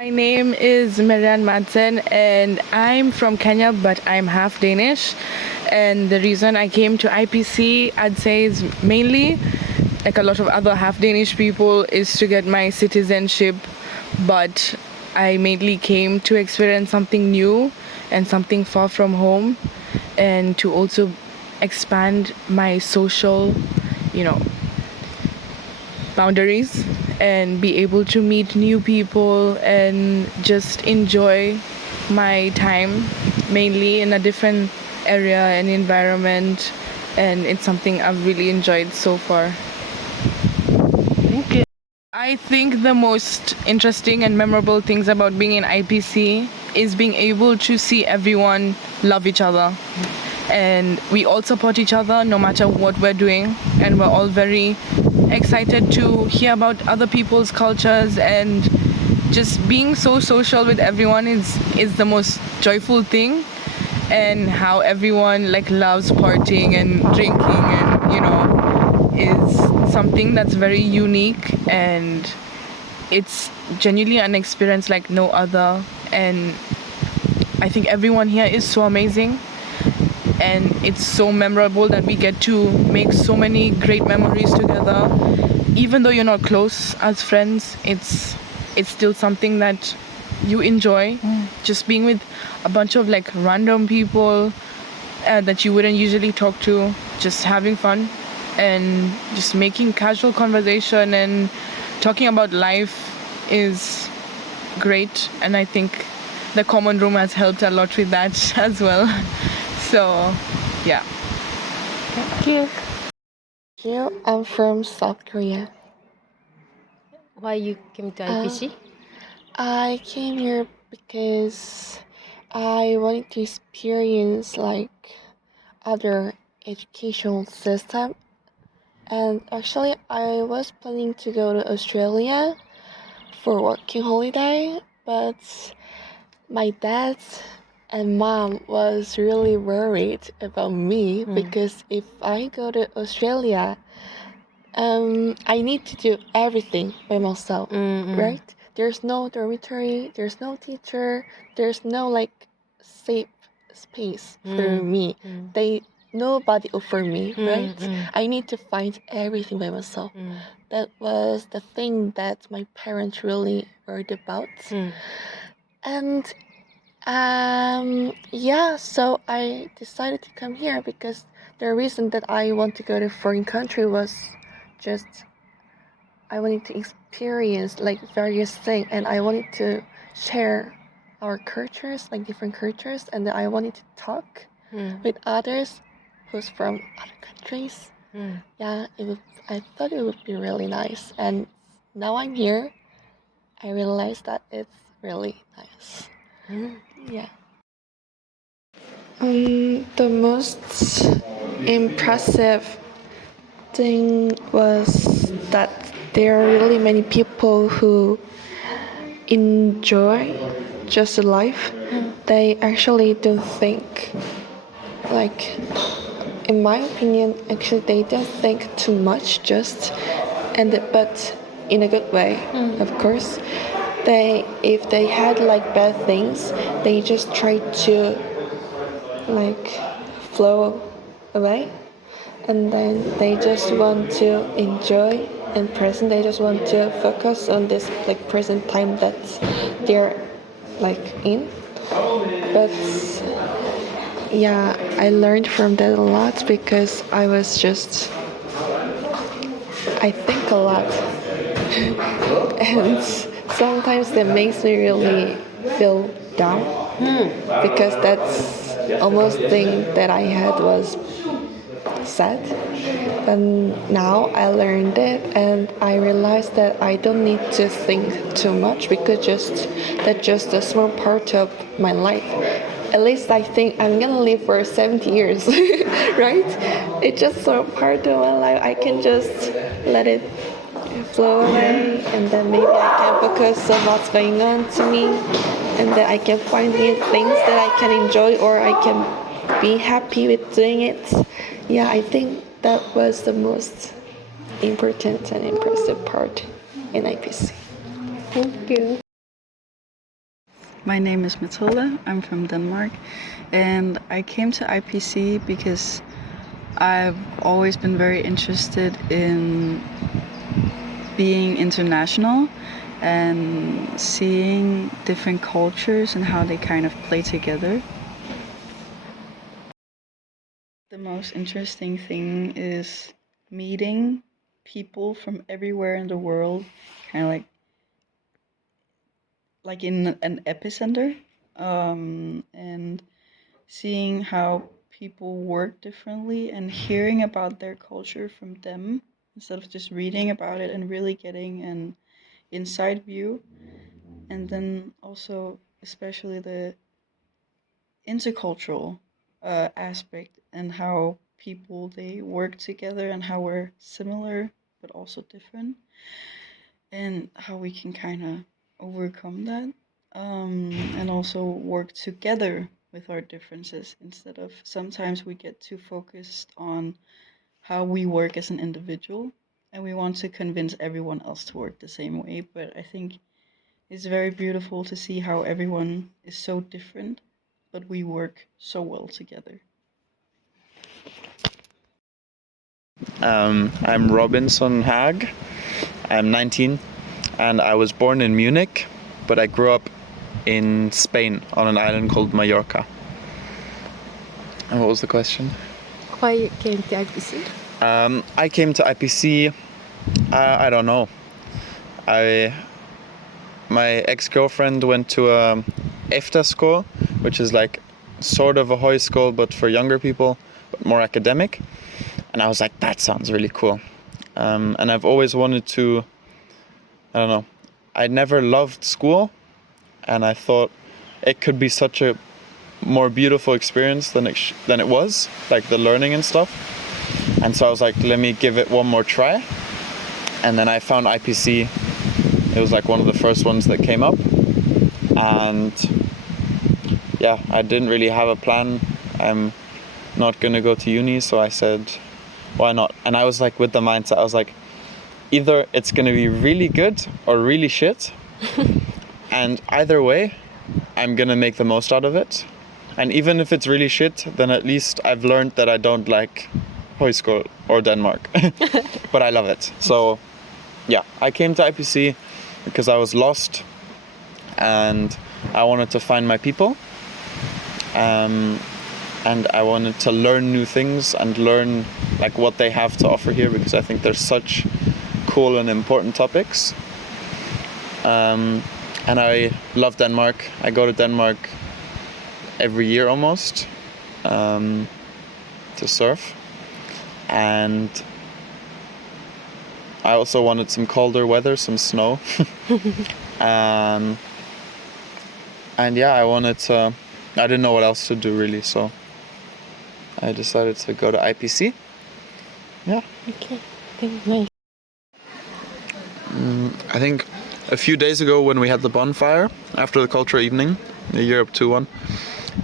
My name is Marianne Madsen and I'm from Kenya, but I'm half Danish. And the reason I came to IPC, I'd say, is mainly, like a lot of other half Danish people, is to get my citizenship. But I mainly came to experience something new and something far from home, and to also expand my social, you know, boundaries and be able to meet new people and just enjoy my time mainly in a different area and environment, and it's something I've really enjoyed so far. Okay. I think the most interesting and memorable things about being in IPC is being able to see everyone love each other, and we all support each other no matter what we're doing, and we're all very excited to hear about other people's cultures, and just being so social with everyone is the most joyful thing. And how everyone like loves partying and drinking, and is something that's very unique, and it's genuinely an experience like no other. And I think everyone here is so amazing, and it's so memorable that we get to make so many great memories together. Even though you're not close as friends, it's still something that you enjoy. Just being with a bunch of like random people that you wouldn't usually talk to, just having fun and just making casual conversation and talking about life is great. And I think the common room has helped a lot with that as well. So, yeah. Thank you. I'm from South Korea. Why you came to IPC? I came here because I wanted to experience like other educational system, and actually I was planning to go to Australia for working holiday, but my dad and mom was really worried about me because if I go to Australia, I need to do everything by myself, right? There's no dormitory, there's no teacher, there's no like safe space for me. Nobody offer me, right? I need to find everything by myself. That was the thing that my parents really worried about. And yeah, so I decided to come here because the reason that I want to go to foreign country was just I wanted to experience like various things, and I wanted to share our cultures, like different cultures, and I wanted to talk with others who's from other countries. Yeah, I thought it would be really nice, and now I'm here. I realized that it's really nice. Yeah. The most impressive thing was that there are really many people who enjoy just life. They actually don't think, like, in my opinion, actually they don't think too much, but in a good way, of course. If they had like bad things, they just try to like flow away, and then they just want to enjoy and present. They just want to focus on this like present time that they're like in. But yeah, I learned from that a lot because I think a lot and sometimes that makes me really feel down because that's almost thing that I had was sad. And now I learned it, and I realized that I don't need to think too much because that's just a small part of my life. At least I think I'm gonna live for 70 years, right? It's just a part of my life. I can just let it flow away, and then maybe I can focus on what's going on to me, and then I can find new things that I can enjoy, or I can be happy with doing it. Yeah, I think that was the most important and impressive part in IPC. Thank you. My name is Matilda. I'm from Denmark, and I came to IPC because I've always been very interested in being international and seeing different cultures and how they kind of play together. The most interesting thing is meeting people from everywhere in the world, kind of like in an epicenter, and seeing how people work differently and hearing about their culture from them instead of just reading about it and really getting an inside view. And then also, especially the intercultural aspect and how people they work together and how we're similar but also different and how we can kind of overcome that, and also work together with our differences instead of sometimes we get too focused on how we work as an individual and we want to convince everyone else to work the same way. But I think it's very beautiful to see how everyone is so different, but we work so well together. I'm Robinson Haag. I'm 19 and I was born in Munich, but I grew up in Spain on an island called Mallorca. And what was the question? Why you came to IPC? I came to IPC, I don't know. My ex-girlfriend went to a efterschool, which is like sort of a high school but for younger people, but more academic. And I was like, that sounds really cool. And I've always wanted to, I don't know, I never loved school, and I thought it could be such a more beautiful experience than it was, like the learning and stuff. And so I was like, let me give it one more try. And then I found IPC. It was like one of the first ones that came up. And yeah, I didn't really have a plan. I'm not gonna go to uni, so I said, why not? And I was like, with the mindset, I was like, either it's gonna be really good or really shit. And either way, I'm gonna make the most out of it. And even if it's really shit, then at least I've learned that I don't like Højskole or Denmark. But I love it. So yeah, I came to IPC because I was lost and I wanted to find my people. And I wanted to learn new things and learn like what they have to offer here, because I think there's such cool and important topics. And I love Denmark. I go to Denmark every year almost to surf. And I also wanted some colder weather, some snow. And yeah, I didn't know what else to do really, so I decided to go to IPC. Yeah. Okay, thank you. I think a few days ago when we had the bonfire after the cultural evening, the Europe 2 one,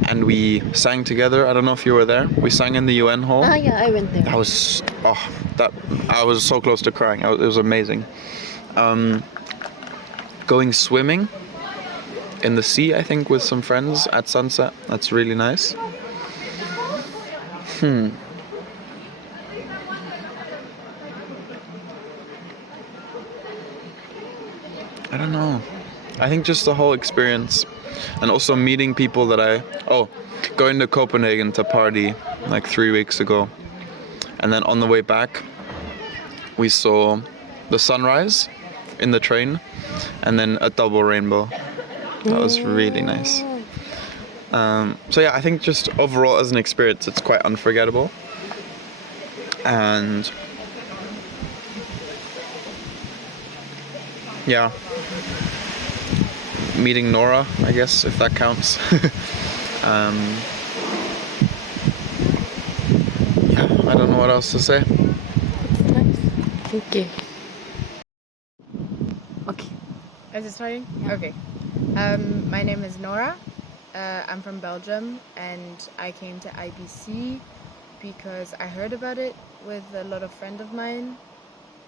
and we sang together. I don't know if you were there. We sang in the UN hall. Yeah, I went there. That was I was so close to crying. It was amazing. Going swimming in the sea, I think, with some friends at sunset. That's really nice. I don't know. I think just the whole experience, and also meeting people that going to Copenhagen to party like 3 weeks ago, and then on the way back we saw the sunrise in the train and then a double rainbow. That was really nice. So yeah, I think just overall as an experience it's quite unforgettable. And yeah, meeting Nora, I guess, if that counts. Yeah, I don't know what else to say. Nice. Thank you. Okay. Is it starting? Yeah. Okay. My name is Nora. I'm from Belgium and I came to IPC because I heard about it with a lot of friends of mine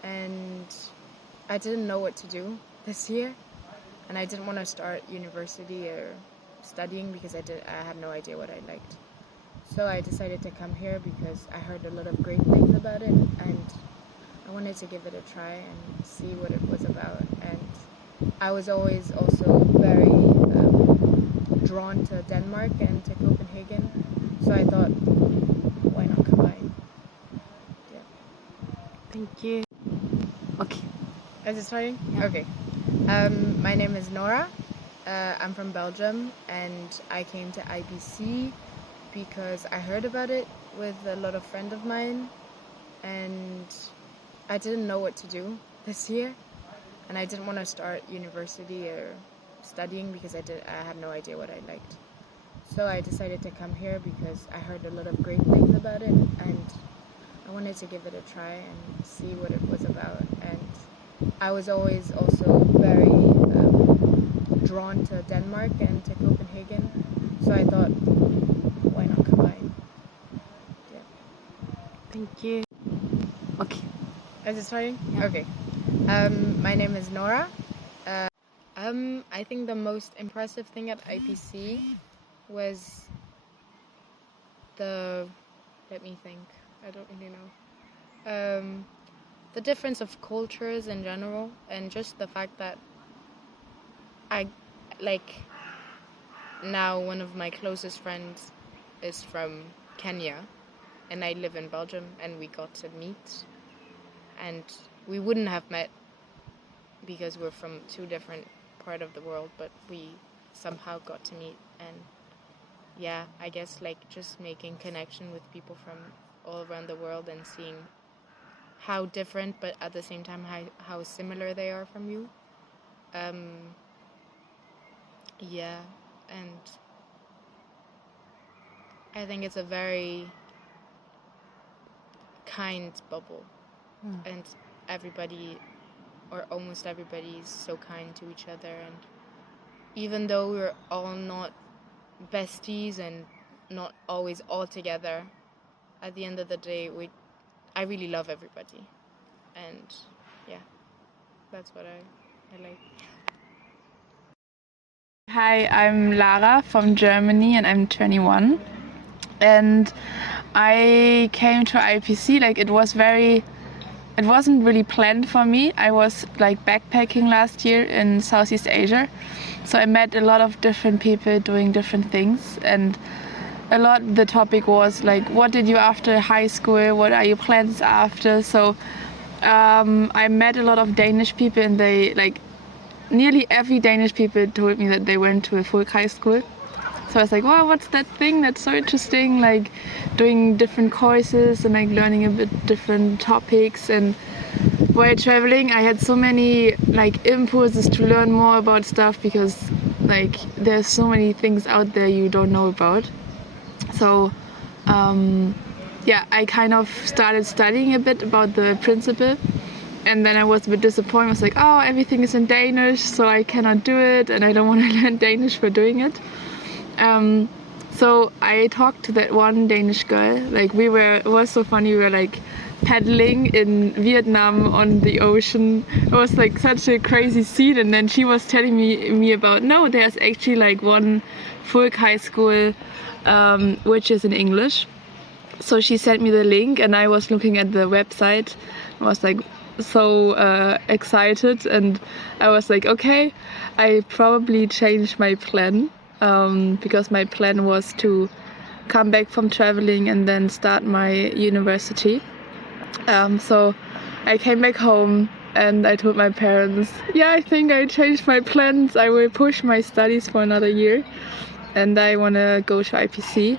and I didn't know what to do this year. and I didn't want to start university or studying because I had no idea what I liked. So I decided to come here because I heard a lot of great things about it, and I wanted to give it a try and see what it was about. And I was always also very drawn to Denmark and to Copenhagen, so I thought, why not combine? Yeah. Thank you. Okay. Is it starting? Okay. My name is Nora. I'm from Belgium, and I came to IPC because I heard about it with a lot of friends of mine, and I didn't know what to do this year, and I didn't want to start university or studying because I had no idea what I liked. So I decided to come here because I heard a lot of great things about it, and I wanted to give it a try and see what it was about. And I was always also very drawn to Denmark and to Copenhagen, so I thought, why not combine? Yeah. Thank you. Okay. Is it starting? Okay. My name is Nora. I think the most impressive thing at IPC was let me think. I don't really know. The difference of cultures in general, and just the fact that now one of my closest friends is from Kenya, and I live in Belgium, and we got to meet, and we wouldn't have met because we're from two different parts of the world, but we somehow got to meet. And yeah, I guess just making connection with people from all around the world and seeing how different but at the same time how similar they are from you. Yeah, and I think it's a very kind bubble, and everybody, or almost everybody, is so kind to each other. And even though we're all not besties and not always all together, at the end of the day, I really love everybody. And yeah, that's what I like. Hi, I'm Lara from Germany and I'm 21. And I came to IPC, it wasn't really planned for me. I was backpacking last year in Southeast Asia. So I met a lot of different people doing different things, and the topic was what did you after high school? What are your plans after? So I met a lot of Danish people, and they nearly every Danish people told me that they went to a full high school. So I was like, wow, what's that thing? That's so interesting, doing different courses and learning a bit different topics. And while traveling, I had so many impulses to learn more about stuff, because there's so many things out there you don't know about. So yeah, I kind of started studying a bit about the principle. And then I was a bit disappointed. I was like, oh, everything is in Danish, so I cannot do it, and I don't want to learn Danish for doing it. So I talked to that one Danish girl. It was so funny. We were paddling in Vietnam on the ocean. It was such a crazy scene. And then she was telling me about, no, there's actually one full high school, which is in English. So she sent me the link, and I was looking at the website. I was so excited, and I was okay, I probably changed my plan, because my plan was to come back from traveling and then start my university. So I came back home and I told my parents, yeah, I think I changed my plans. I will push my studies for another year, and I want to go to IPC.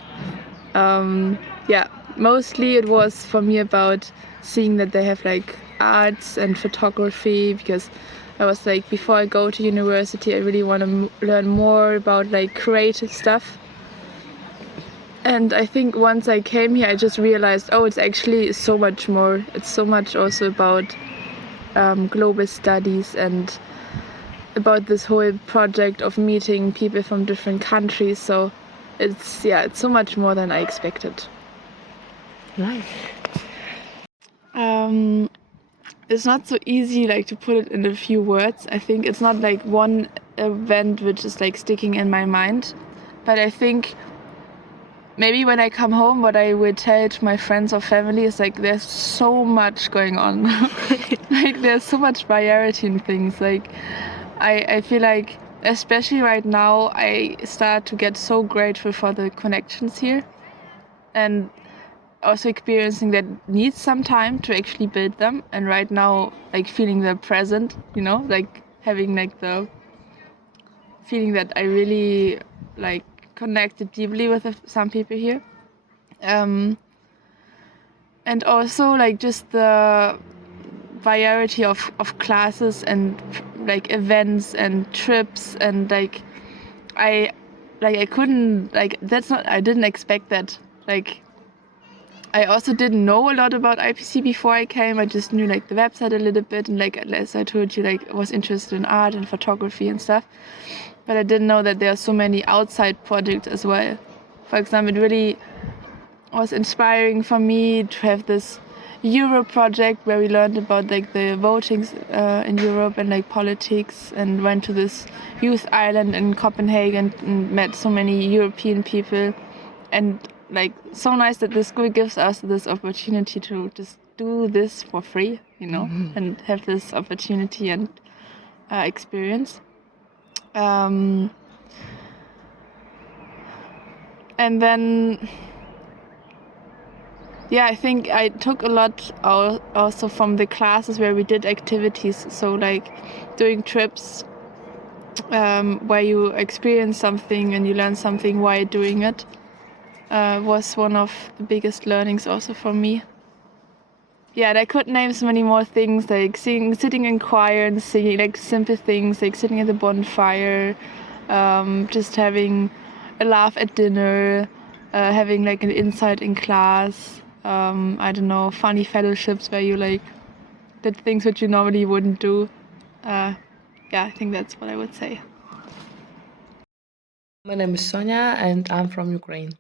Yeah, mostly it was for me about seeing that they have arts and photography, because I was before I go to university, I really want to learn more about creative stuff. And I think once I came here, I just realized, oh, it's actually so much more. It's so much also about global studies and about this whole project of meeting people from different countries. So it's so much more than I expected. Nice. It's not so easy to put it in a few words. I think it's not one event which is like sticking in my mind. But I think maybe when I come home, what I would tell to my friends or family is like there's so much going on. Like there's so much variety in things. Like I feel like especially right now I start to get so grateful for the connections here, and also experiencing that needs some time to actually build them, and right now like feeling the present, like having like the feeling that I really like connected deeply with some people here, and also like just the variety of classes and like events and trips, and I couldn't like that's not I didn't expect that. Like I also didn't know a lot about IPC before I came. I just knew like the website a little bit, and like as I told you, like I was interested in art and photography and stuff. But I didn't know that there are so many outside projects as well. For example, it really was inspiring for me to have this Euro project where we learned about like the votings in Europe and like politics, and went to this youth island in Copenhagen and met so many European people, and like so nice that the school gives us this opportunity to just do this for free, and have this opportunity and experience. And then yeah, I think I took a lot also from the classes where we did activities. So like doing trips where you experience something and you learn something while doing it was one of the biggest learnings also for me. Yeah, and I could name so many more things, like sitting in choir and singing, like simple things, like sitting at the bonfire, just having a laugh at dinner, having like an insight in class. I don't know, funny fellowships where you like did things which you normally wouldn't do. Yeah, I think that's what I would say. My name is Sonia and I'm from Ukraine.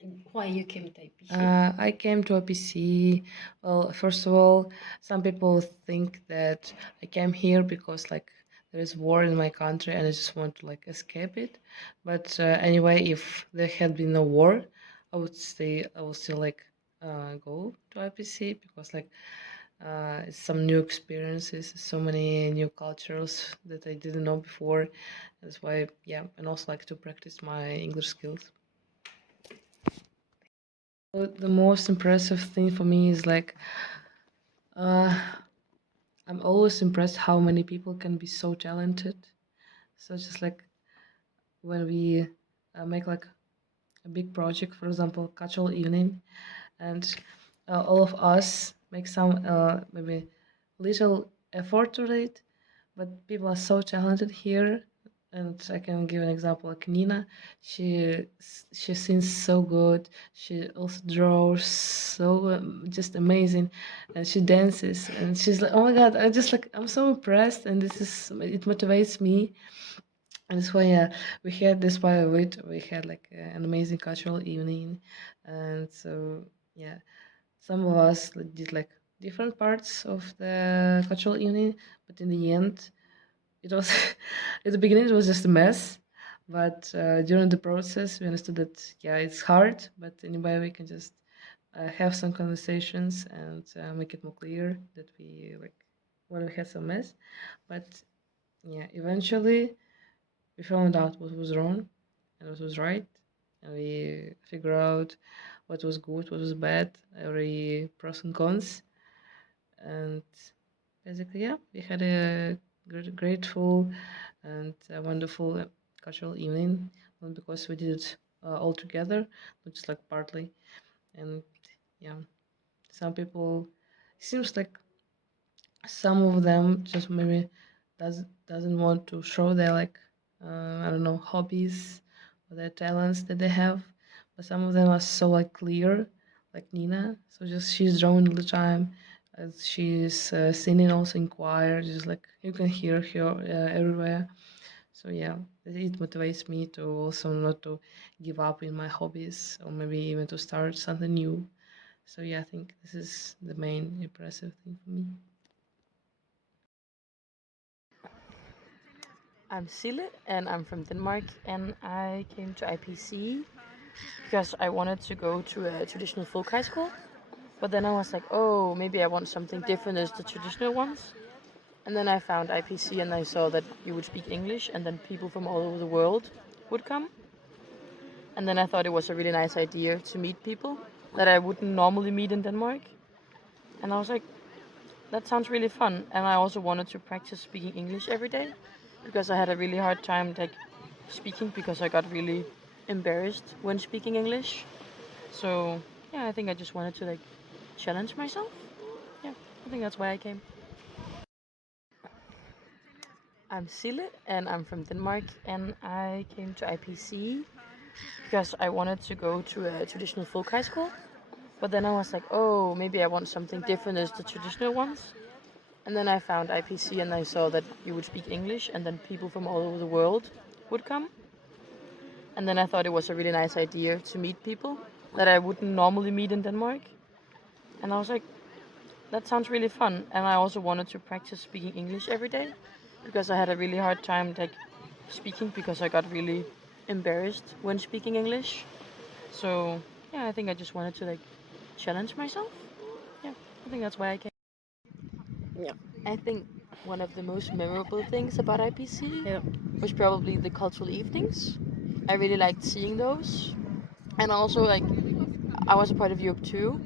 And why you came to IPC? I came to IPC. Well, first of all, some people think that I came here because like there is war in my country and I just want to like escape it. But anyway, if there had been no war, I would stay. I would still like go to IPC because like it's some new experiences, so many new cultures that I didn't know before. That's why, yeah, and also like to practice my English skills. The most impressive thing for me is like uh, I'm always impressed how many people can be so talented. So just like when we make like a big project, for example, cultural evening, and all of us make some maybe little effort to it, but people are so talented here. And I can give an example like Nina. She sings so good. She also draws so just amazing, and she dances. And she's like, oh my god! I'm so impressed, and it motivates me. And that's why we had this why we had like an amazing cultural evening, and so yeah, some of us did like different parts of the cultural evening, but in the end it was at the beginning it was just a mess, but during the process we understood that yeah, it's hard, but anyway we can just have some conversations and make it more clear that we like when we had some mess, but yeah, eventually we found out what was wrong and what was right, and we figure out what was good, what was bad, every pros and cons, and basically, yeah, we had a grateful and wonderful cultural evening, not because we did it all together, but just like partly. And yeah, some people, it seems like some of them just maybe doesn't want to show their like I don't know, hobbies or their talents that they have, but some of them are so like clear, like Nina. So just she's drawing all the time. She's singing also in choir, just like you can hear her everywhere. So yeah, it motivates me to also not to give up in my hobbies or maybe even to start something new. So yeah, I think this is the main impressive thing for me. I'm Sile and I'm from Denmark, and I came to IPC because I wanted to go to a traditional folk high school. But then I was like, oh, maybe I want something different as the traditional ones. And then I found IPC and I saw that you would speak English and then people from all over the world would come. And then I thought it was a really nice idea to meet people that I wouldn't normally meet in Denmark. And I was like, that sounds really fun. And I also wanted to practice speaking English every day because I had a really hard time speaking because I got really embarrassed when speaking English. So yeah, I think I just wanted to challenge myself. Yeah, I think that's why I came. I'm Sile and I'm from Denmark, and I came to IPC because I wanted to go to a traditional folk high school. But then I was like, oh, maybe I want something different as the traditional ones. And then I found IPC and I saw that you would speak English and then people from all over the world would come. And then I thought it was a really nice idea to meet people that I wouldn't normally meet in Denmark. And I was like, that sounds really fun. And I also wanted to practice speaking English every day because I had a really hard time speaking because I got really embarrassed when speaking English. So yeah, I think I just wanted to challenge myself. Yeah, I think that's why I came. Yeah, I think one of the most memorable things about IPC was probably the cultural evenings. I really liked seeing those, and also I was a part of Europe too.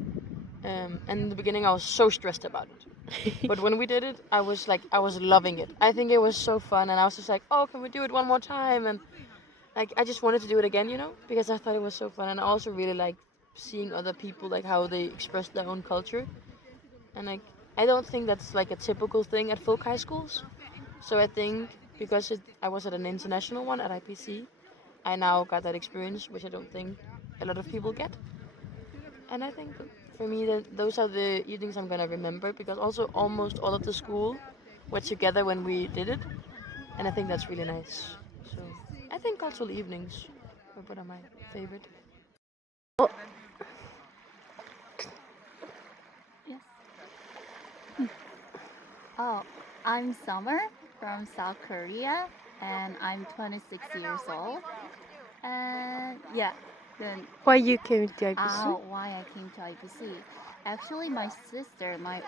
And in the beginning, I was so stressed about it. But when we did it, I was loving it. I think it was so fun, and I was just like, oh, can we do it one more time? And I just wanted to do it again, because I thought it was so fun, and I also really liked seeing other people how they express their own culture, and I don't think that's a typical thing at folk high schools. So I think because I was at an international one at IPC, I now got that experience, which I don't think a lot of people get. And I think for me that those are the evenings I'm gonna remember because also almost all of the school were together when we did it, and I think that's really nice. So I think cultural evenings are one of my favorite. Yes. Oh, I'm Summer from South Korea and I'm 26 years old. And yeah, then Why you came to IPC? why I came to IPC. Actually, my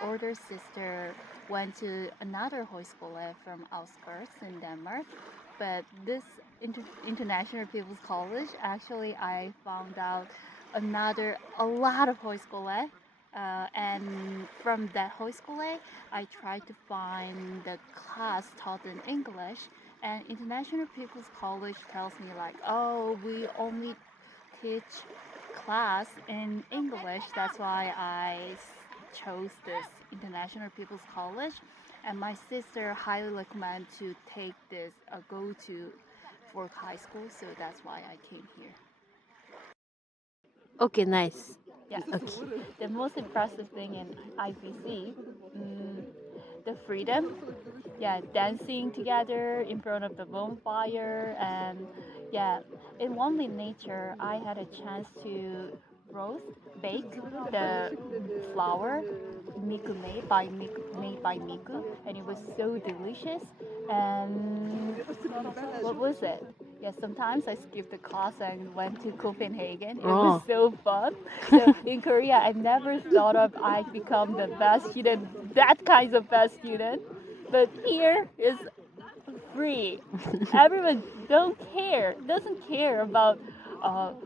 older sister, went to another high school from outskirts in Denmark. But this international people's college, actually, I found out a lot of high school. And from that high school, I tried to find the class taught in English. And International People's College tells me oh, we only teach class in English. That's why I chose this International People's College. And my sister highly recommend to take this go to Fork High School. So that's why I came here. Okay, nice. Yeah. Okay. The most impressive thing in IPC, the freedom. Yeah, dancing together in front of the bonfire, and yeah, in one with nature, I had a chance to roast, bake the flour made by Miku, and it was so delicious. And what was it? Yeah, sometimes I skipped the class and went to Copenhagen. It was so fun. So in Korea, I never thought of I'd become the best student, that kind of best student. But here is free. Everyone doesn't care about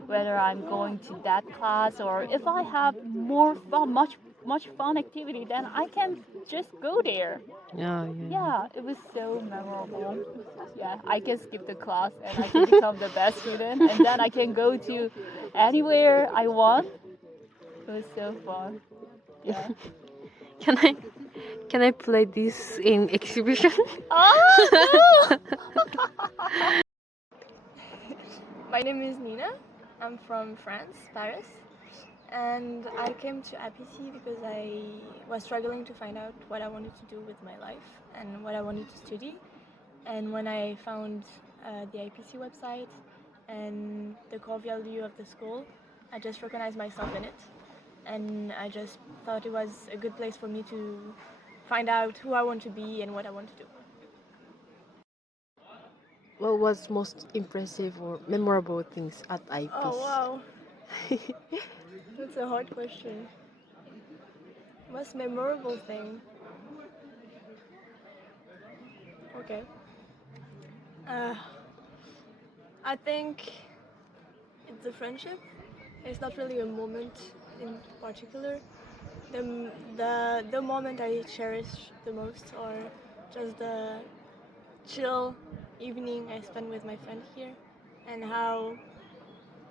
whether I'm going to that class or if I have more fun, much fun activity, then I can just go there. Yeah, Yeah, it was so memorable. Yeah, I can skip the class and I can become the best student, and then I can go to anywhere I want. It was so fun. Yeah. Can I can I play this in exhibition? Oh no! My name is Nina. I'm from France, Paris, and I came to IPC because I was struggling to find out what I wanted to do with my life and what I wanted to study. And when I found the IPC website and the core value of the school, I just recognized myself in it, and I just thought it was a good place for me to find out who I want to be and what I want to do. What was most impressive or memorable things at IPC? Oh wow, that's a hard question. Most memorable thing. Okay. Uh, I think it's the friendship. It's not really a moment in particular. The moment I cherish the most, or just the chill evening I spent with my friend here, and how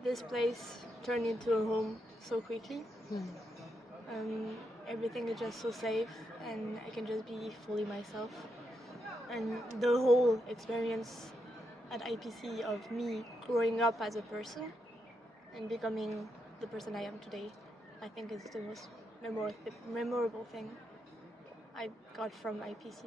this place turned into a home so quickly. Everything is just so safe, and I can just be fully myself. And the whole experience at IPC of me growing up as a person and becoming the person I am today, I think is the most memorable thing I got from IPC.